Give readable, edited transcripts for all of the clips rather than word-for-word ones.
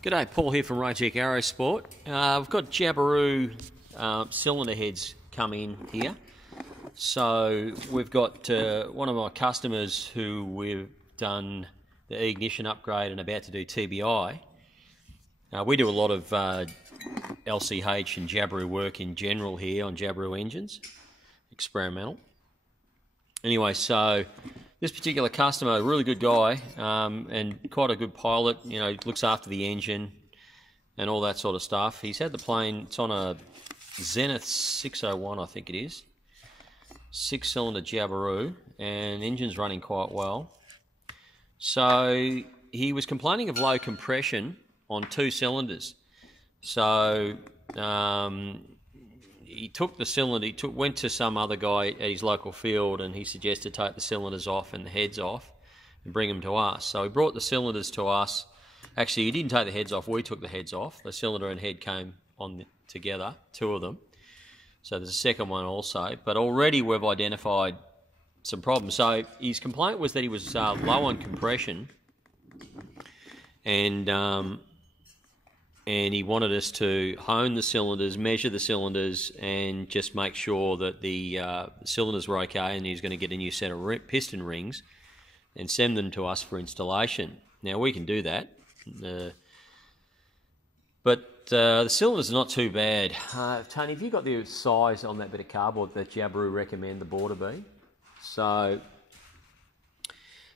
G'day, Paul here from Rotec Aerosport. We've got Jabiru cylinder heads come in here. So we've got one of my customers who we've done the ignition upgrade and about to do TBI. We do a lot of LCH and Jabiru work in general here on Jabiru engines, experimental. Anyway, so this particular customer, a really good guy and quite a good pilot, you know, looks after the engine and all that sort of stuff. He's had the plane, it's on a Zenith 601, I think it is. 6-cylinder Jabiru, and engine's running quite well. So he was complaining of low compression on 2 cylinders. So he took the cylinder, went to some other guy at his local field, and he suggested take the cylinders off and the heads off and bring them to us. So he brought the cylinders to us. Actually, he didn't take the heads off, we took the heads off. The cylinder and head came on together, 2 of them. So there's a second one also. But already we've identified some problems. So his complaint was that he was low on compression, and he wanted us to hone the cylinders, measure the cylinders, and just make sure that the cylinders were okay, and he's going to get a new set of piston rings and send them to us for installation. Now, we can do that, but the cylinders are not too bad. Tony, have you got the size on that bit of cardboard that Jabiru recommend the bore to be? So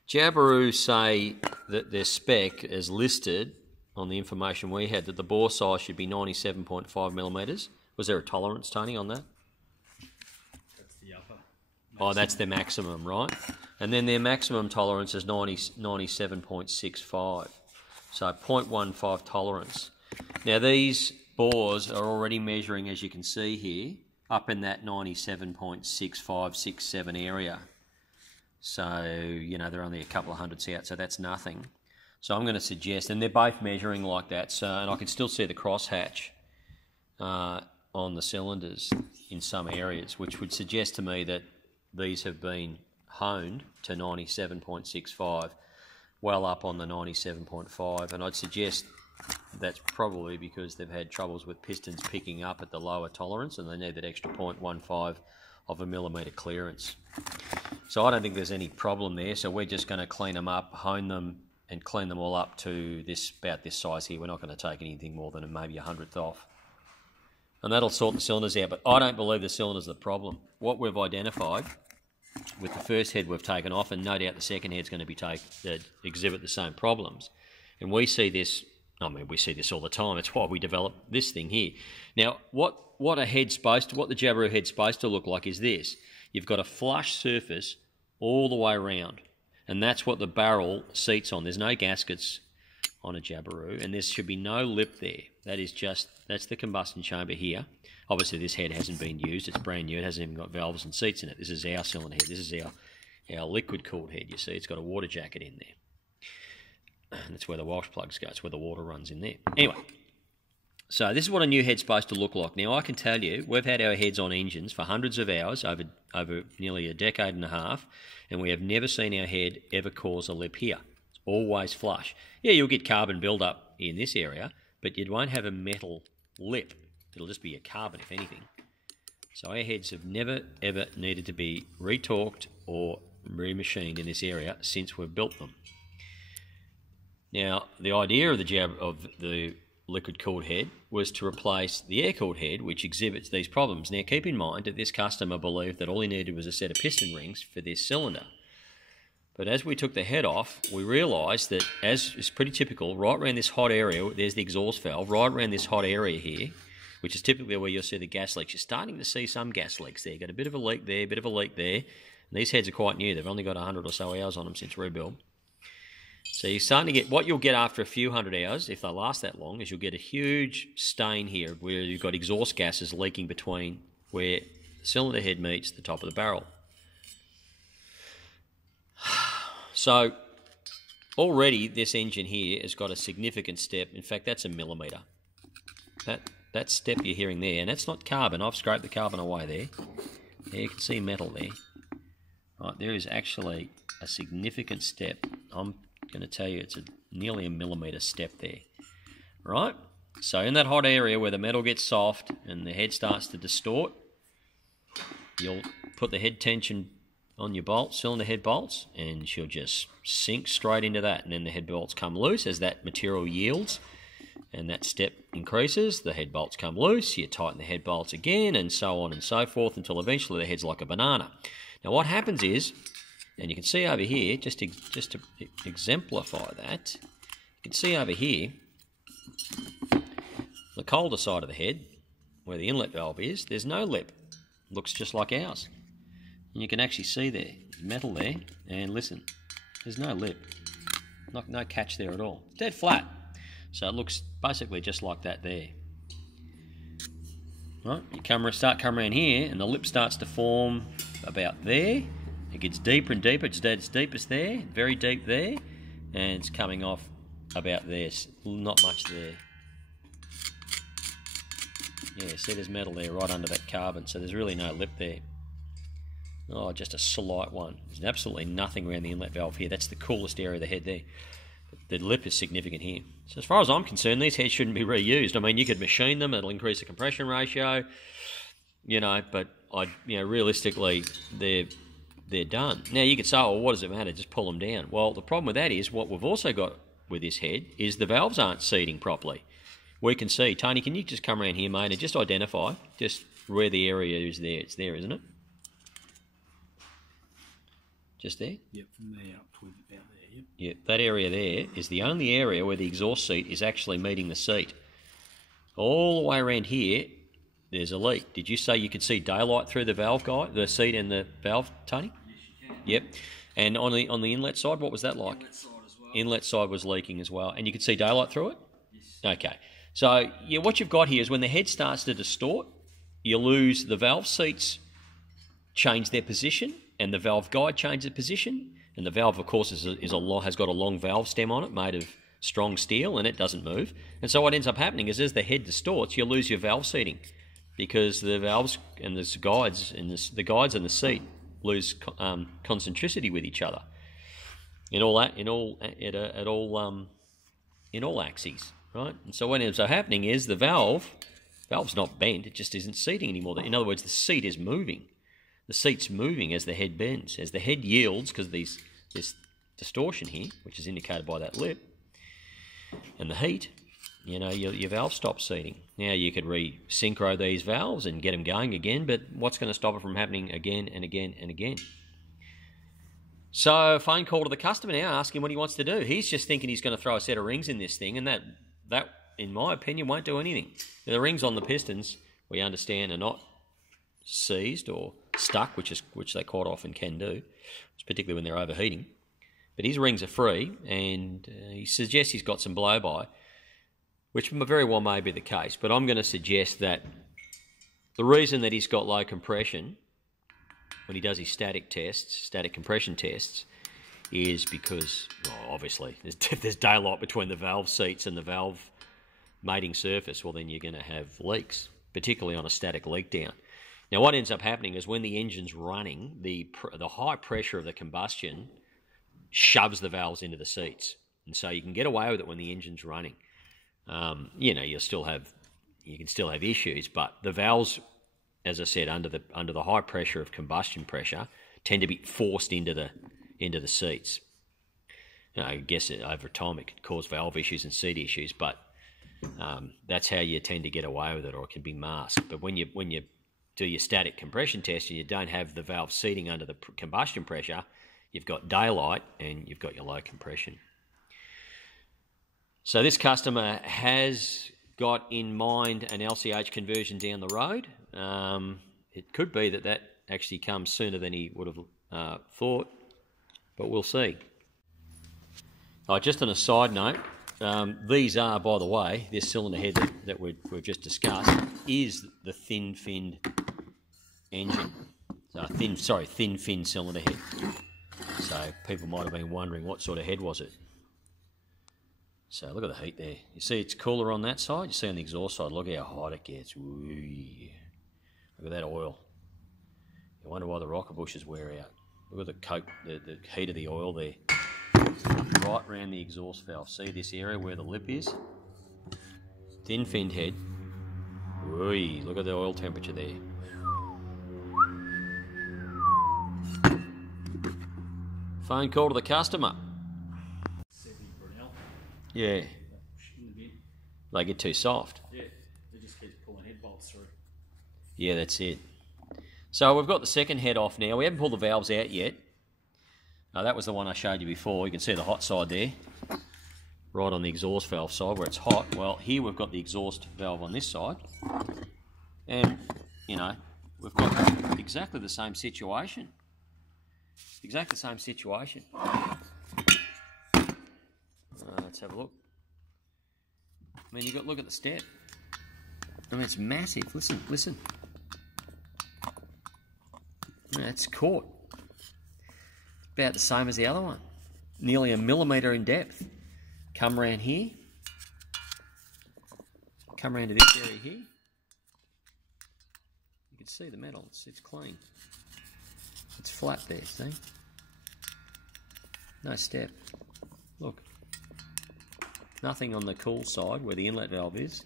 Jabiru say that their spec is listed on the information we had that the bore size should be 97.5 millimetres. Was there a tolerance, Tony, on that? That's the upper. Oh, that's their maximum, right? And then their maximum tolerance is 97.65. So 0.15 tolerance. Now these bores are already measuring, as you can see here, up in that 97.65, 67 area. So, you know, they're only a couple of hundredths out, so that's nothing. So I'm going to suggest, and they're both measuring like that, so, and I can still see the crosshatch on the cylinders in some areas, which would suggest to me that these have been honed to 97.65, well up on the 97.5, and I'd suggest that's probably because they've had troubles with pistons picking up at the lower tolerance, and they need that extra 0.15 of a millimetre clearance. So I don't think there's any problem there, so we're just going to clean them up, hone them, and clean them all up to about this size here. We're not going to take anything more than maybe a hundredth off. And that'll sort the cylinders out, but I don't believe the cylinders are the problem. What we've identified with the first head we've taken off, and no doubt the second head's going to be exhibit the same problems. And we see this, I mean, we see this all the time. It's why we developed this thing here. Now, what the Jabiru head's supposed to look like is this. You've got a flush surface all the way around, and that's what the barrel seats on. There's no gaskets on a Jabiru, and there should be no lip there. That's the combustion chamber here. Obviously, this head hasn't been used. It's brand new. It hasn't even got valves and seats in it. This is our cylinder head. This is our liquid-cooled head, you see. It's got a water jacket in there. And that's where the wash plugs go. It's where the water runs in there. Anyway, so this is what a new head's supposed to look like. Now, I can tell you, we've had our heads on engines for hundreds of hours, over nearly a decade and a half, and we have never seen our head ever cause a lip here. It's always flush. Yeah, you'll get carbon build-up in this area, but you won't have a metal lip. It'll just be a carbon, if anything. So our heads have never, ever needed to be retorqued or remachined in this area since we've built them. Now, the idea of the liquid-cooled head was to replace the air-cooled head, which exhibits these problems. Now, keep in mind that this customer believed that all he needed was a set of piston rings for this cylinder. But as we took the head off, we realised that, as is pretty typical, right around this hot area, there's the exhaust valve, right around this hot area here, which is typically where you'll see the gas leaks. You're starting to see some gas leaks there. You've got a bit of a leak there, a bit of a leak there. And these heads are quite new. They've only got 100 or so hours on them since rebuild. So you're starting to get, what you'll get after a few hundred hours, if they last that long, is you'll get a huge stain here where you've got exhaust gases leaking between where the cylinder head meets the top of the barrel. So already this engine here has got a significant step. In fact, that's a millimetre. That step you're hearing there, and that's not carbon. I've scraped the carbon away there. There you can see metal there. Right, there is actually a significant step. I'm going to tell you it's nearly a millimetre step there. right? So in that hot area where the metal gets soft and the head starts to distort, you'll put the head tension on your bolt, cylinder head bolts, and she'll just sink straight into that. And then the head bolts come loose as that material yields and that step increases. The head bolts come loose, you tighten the head bolts again, and so on and so forth until eventually the head's like a banana. Now what happens is, and you can see over here, just to exemplify that, you can see over here, the colder side of the head, where the inlet valve is, there's no lip. Looks just like ours. And you can actually see there, metal there, and listen, there's no lip. No catch there at all. Dead flat. So it looks basically just like that there. Right, you start coming around here, and the lip starts to form about there. It gets deeper and deeper. It's at its deepest there, very deep there, and it's coming off about there. Not much there. Yeah, see there's metal there right under that carbon, so there's really no lip there. Oh, just a slight one. There's absolutely nothing around the inlet valve here. That's the coolest area of the head there. The lip is significant here. So as far as I'm concerned, these heads shouldn't be reused. I mean, you could machine them, it'll increase the compression ratio, but realistically, they're done. Now you could say, well, what does it matter? Just pull them down. Well, the problem with that is what we've also got with this head is the valves aren't seating properly. We can see, Tony, can you just come around here, mate, and just identify just where the area is there? It's there, isn't it? Just there? Yep, from there up to about there, yep. Yeah, that area there is the only area where the exhaust seat is actually meeting the seat. All the way around here, there's a leak. Did you say you could see daylight through the valve guide, the seat and the valve, Tony? Yes, you can. Yep. And on the inlet side, what was that like? Inlet side as well. Inlet side was leaking as well. And you could see daylight through it? Yes. Okay. So, yeah, what you've got here is when the head starts to distort, you lose the valve seats, change their position, and the valve guide changes position. And the valve, of course, has got a long valve stem on it made of strong steel, and it doesn't move. And so what ends up happening is as the head distorts, you lose your valve seating because the valves and the guides and the seat lose concentricity with each other in all axes, right? And so what ends up happening is the valve's not bent; it just isn't seating anymore. In other words, the seat is moving. The seat's moving as the head bends. As the head yields, because this distortion here, which is indicated by that lip, and the heat, your valve stops seating. Now, you could re-synchro these valves and get them going again, but what's going to stop it from happening again and again and again? So, phone call to the customer now, asking what he wants to do. He's just thinking he's going to throw a set of rings in this thing, and that in my opinion, won't do anything. Now, the rings on the pistons, we understand, are not seized or stuck, which they quite often can do, particularly when they're overheating. But his rings are free, and he suggests he's got some blow-by, which very well may be the case. But I'm going to suggest that the reason that he's got low compression when he does his static compression tests, is because, well, obviously, if there's daylight between the valve seats and the valve mating surface, well, then you're going to have leaks, particularly on a static leak down. Now, what ends up happening is when the engine's running, the high pressure of the combustion shoves the valves into the seats, and so you can get away with it when the engine's running. You can still have issues, but the valves, as I said, under the high pressure of combustion pressure, tend to be forced into the seats. I guess over time it could cause valve issues and seat issues, but that's how you tend to get away with it, or it can be masked. But when you do your static compression test and you don't have the valve seating under the combustion pressure, you've got daylight and you've got your low compression. So this customer has got in mind an LCH conversion down the road. It could be that actually comes sooner than he would have thought, but we'll see. Just on a side note, these are, by the way, this cylinder head that we've just discussed is the thin-finned engine. Thin-fin cylinder head. So people might have been wondering what sort of head was it. So look at the heat there. You see it's cooler on that side. You see on the exhaust side, look how hot it gets. Ooh, yeah. Look at that oil. You wonder why the rocker bushes wear out. Look at the heat of the oil there. Right around the exhaust valve. See this area where the lip is? Thin finned head. Oi, look at the oil temperature there. Phone call to the customer. Yeah. They get too soft. Yeah, they just keep pulling head bolts through. Yeah, that's it. So we've got the second head off now. We haven't pulled the valves out yet. That was the one I showed you before. You can see the hot side there, right on the exhaust valve side where it's hot. Well, here we've got the exhaust valve on this side. And, you know, we've got exactly the same situation. Exactly the same situation. Let's have a look. I mean, you got look at the step. I mean, it's massive. Listen, listen. It's caught. About the same as the other one. Nearly 1 millimetre in depth. Come around here. Come around to this area here. You can see the metal. It's clean. It's flat there, see? No step. Look. Nothing on the cool side where the inlet valve is.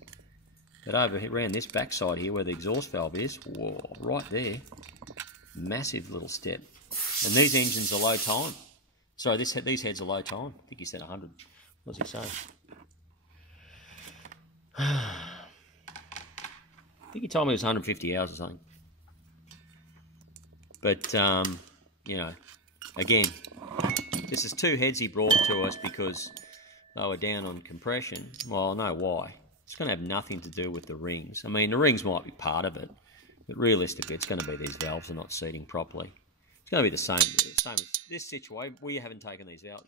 But over around this back side here where the exhaust valve is, whoa, right there. Massive little step. And these engines are low time. Sorry, these heads are low time. I think he said 100. What does he say? I think he told me it was 150 hours or something. But, you know, again, this is 2 heads he brought to us because they were down on compression. Well, I know why. It's going to have nothing to do with the rings. I mean, the rings might be part of it, but realistically, it's going to be these valves are not seating properly. It's going to be the same as this situation. We haven't taken these valves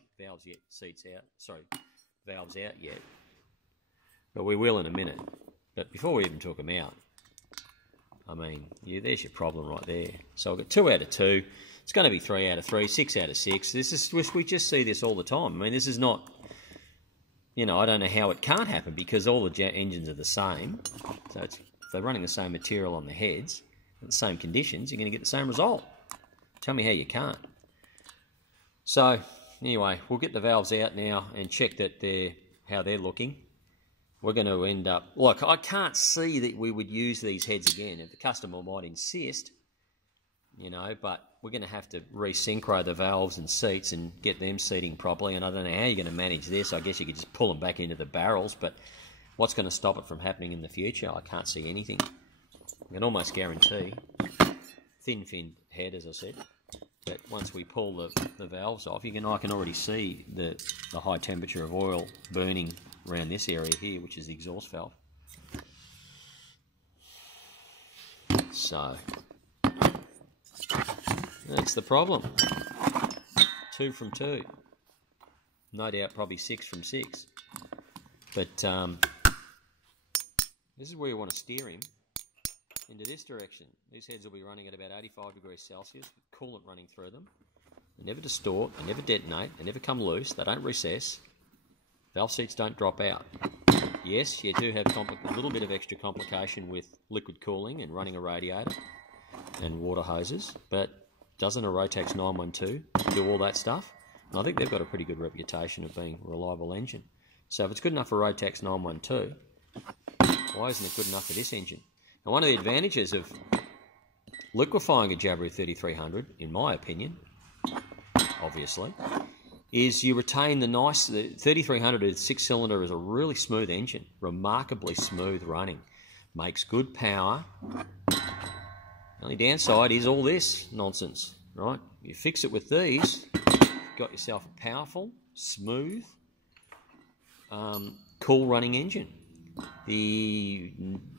out yet, but we will in a minute. But before we even took them out, I mean, yeah, there's your problem right there. So I've got 2 out of 2. It's going to be 3 out of 3, 6 out of 6. We just see this all the time. I mean, this is not, you know, I don't know how it can't happen because all the jet engines are the same. So if they're running the same material on the heads, the same conditions, you're going to get the same result. Tell me how you can't. So, anyway, we'll get the valves out now and check that how they're looking. We're going to end up... Look, I can't see that we would use these heads again. If the customer might insist, you know, but we're going to have to re-synchro the valves and seats and get them seating properly, and I don't know how you're going to manage this. I guess you could just pull them back into the barrels, but what's going to stop it from happening in the future? I can't see anything. I can almost guarantee thin-finned head, as I said, but once we pull the valves off, I can already see the high temperature of oil burning around this area here, which is the exhaust valve. So that's the problem. 2 from 2. No doubt probably 6 from 6. But this is where you want to steer him, into this direction. These heads will be running at about 85 degrees Celsius with coolant running through them. They never distort, they never detonate, they never come loose, they don't recess. Valve seats don't drop out. Yes, you do have a little bit of extra complication with liquid cooling and running a radiator and water hoses, but doesn't a Rotec 912 do all that stuff? And I think they've got a pretty good reputation of being a reliable engine. So if it's good enough for Rotec 912, why isn't it good enough for this engine? Now, one of the advantages of liquefying a Jabiru 3300, in my opinion, obviously, is you retain the 3300 6-cylinder is a really smooth engine, remarkably smooth running, makes good power. The only downside is all this nonsense, right? You fix it with these, you've got yourself a powerful, smooth, cool running engine.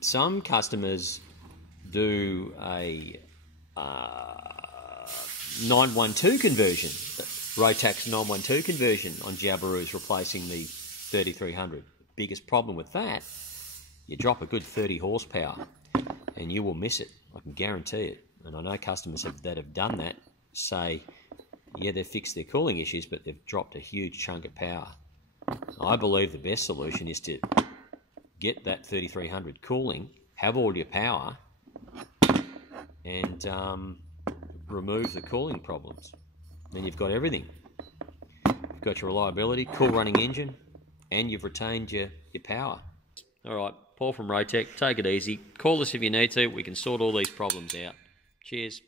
Some customers do a 912 conversion, Rotec's 912 conversion on Jabirus, replacing the 3300. Biggest problem with that, you drop a good 30 horsepower and you will miss it. I can guarantee it. And I know customers that have done that say, yeah, they've fixed their cooling issues, but they've dropped a huge chunk of power. I believe the best solution is to get that 3300 cooling, have all your power, and remove the cooling problems. Then you've got everything. You've got your reliability, cool running engine, and you've retained your power. All right, Paul from Rotec, take it easy. Call us if you need to. We can sort all these problems out. Cheers.